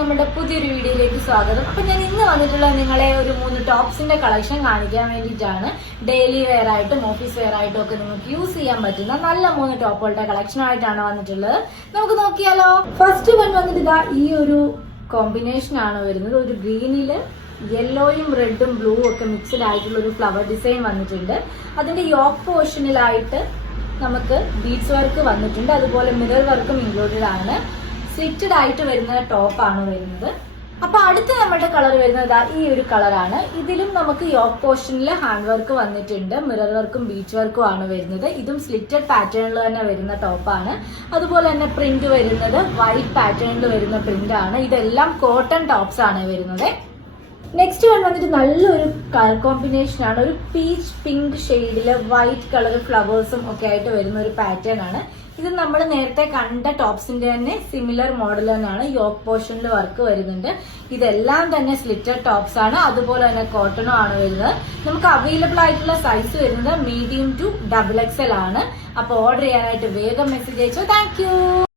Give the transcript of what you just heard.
നമ്മുടെ പുതിയൊരു വീഡിയോയിലേക്ക് സ്വാഗതം. അപ്പൊ ഞാൻ ഇന്ന് വന്നിട്ടുള്ള നിങ്ങളെ ഒരു 3 ടോപ്സിന്റെ കളക്ഷൻ കാണിക്കാൻ വേണ്ടിയിട്ടാണ്. ഡെയിലി വെയർ ആയിട്ടും ഓഫീസ് വെയർ ആയിട്ടും ഒക്കെ നിങ്ങൾക്ക് യൂസ് ചെയ്യാൻ പറ്റുന്ന നല്ല 3 ടോപ്പുകളുടെ കളക്ഷൻ ആയിട്ടാണ് വന്നിട്ടുള്ളത്. നമുക്ക് നോക്കിയാലോ. ഫസ്റ്റ് വൺ വന്നിട്ട് ഇതാ ഈ ഒരു കോമ്പിനേഷൻ ആണ് വരുന്നത്. ഒരു ഗ്രീനില് യെല്ലോയും റെഡും ബ്ലൂ ഒക്കെ മിക്സ്ഡ് ആയിട്ടുള്ള ഒരു ഫ്ലവർ ഡിസൈൻ വന്നിട്ടുണ്ട്. അതിന്റെ യോക്ക് പോർഷനിലായിട്ട് നമുക്ക് ബീഡ്സ് വർക്ക് വന്നിട്ടുണ്ട്. അതുപോലെ മിറർ വർക്കും ഇൻക്ലൂഡഡ് ആണ്. സ്ലിറ്റഡ് ആയിട്ട് വരുന്ന ടോപ്പാണ് വരുന്നത്. അപ്പൊ അടുത്ത നമ്മുടെ കളർ വരുന്നത് ഈ ഒരു കളറാണ്. ഇതിലും നമുക്ക് യോക്ക് പോർഷനിൽ ഹാൻഡ് വർക്ക് വന്നിട്ടുണ്ട്. മിറർ വർക്കും ബീച്ച് വർക്കും ആണ് വരുന്നത്. ഇതും സ്ലിറ്റഡ് പാറ്റേണിൽ തന്നെ വരുന്ന ടോപ്പാണ്. അതുപോലെ തന്നെ പ്രിന്റ് വരുന്നത് വൈറ്റ് പാറ്റേണിൽ വരുന്ന പ്രിന്റ് ആണ്. ഇതെല്ലാം കോട്ടൺ ടോപ്സ് ആണ് വരുന്നത്. നെക്സ്റ്റ് വൺ വന്നിട്ട് നല്ലൊരു കളർ കോമ്പിനേഷൻ ആണ്. ഒരു പീച്ച് പിങ്ക് ഷെയ്ഡില് വൈറ്റ് കളർ ഫ്ലവേഴ്സും ഒക്കെ ആയിട്ട് വരുന്ന ഒരു പാറ്റേൺ ആണ്. ഇത് നമ്മൾ നേരത്തെ കണ്ട ടോപ്സിന്റെ തന്നെ സിമിലർ മോഡൽ തന്നെയാണ്. യോക്ക് പോർഷനിൽ വർക്ക് വരുന്നുണ്ട്. ഇതെല്ലാം തന്നെ സ്ലിറ്റഡ് ടോപ്സ് ആണ്. അതുപോലെ തന്നെ കോട്ടണും ആണ് വരുന്നത്. നമുക്ക് അവൈലബിൾ ആയിട്ടുള്ള സൈസ് വരുന്നത് മീഡിയം ടു XXL ആണ്. അപ്പൊ ഓർഡർ ചെയ്യാനായിട്ട് വേഗം മെസ്സേജ് അയച്ചോ. താങ്ക്